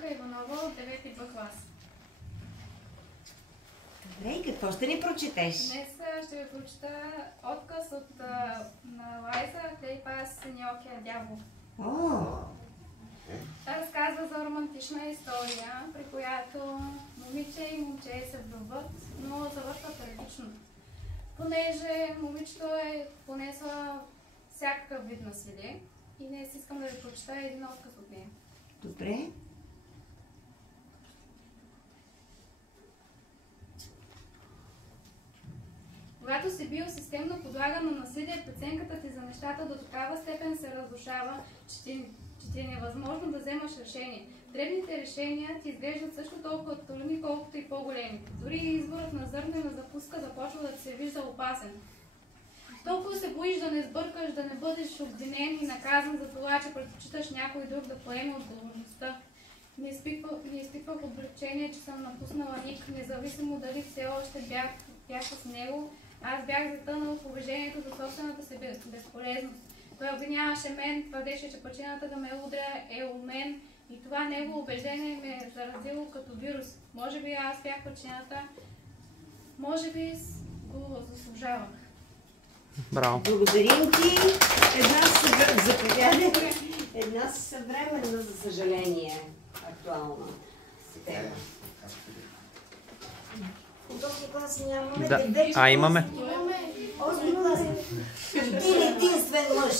Димка Иванова от 9 Б клас. Добре, и какво ще ни прочетеш? Днес ще ви прочета отказ на Лайза Клейпас Синьокия дявол. Тя разказва за романтична история, при която момиче и момче се влюбват, но завършва трагично. Понеже момичето е понесла всякакъв вид насилие и днес искам да ви прочета един отказ от нея. Добре. Когато си бил системно подлаган на насилие, преценката ти за нещата до такава степен се разрушава, че ти е невъзможно да вземаш решение. Дребните решения ти изглеждат също толкова трудни, колкото и по-големи. Дори изборът на зърнена закуска започва да ти се вижда опасен. Толкова се боиш да не сбъркаш, да не бъдеш обвинен и наказан за това, че предпочиташ някой друг да поеме отговорността. Не изпитвах облегчение, че съм напуснала Ник, независимо дали все още бях с него. Аз бях затънала в убеждението за собствената си безполезност. Той обвиняваше мен, твърдеше, че причината да ме удря е у мен и това негово убеждение ме е заразило като вирус. Може би аз бях причината, може би го заслужавах. Браво! Благодарим ти! Една съвременна, за съжаление, актуална тема. От 8 клас нямаме. Да. Имаме. Имаме. 8 клас. Един единствен мъж.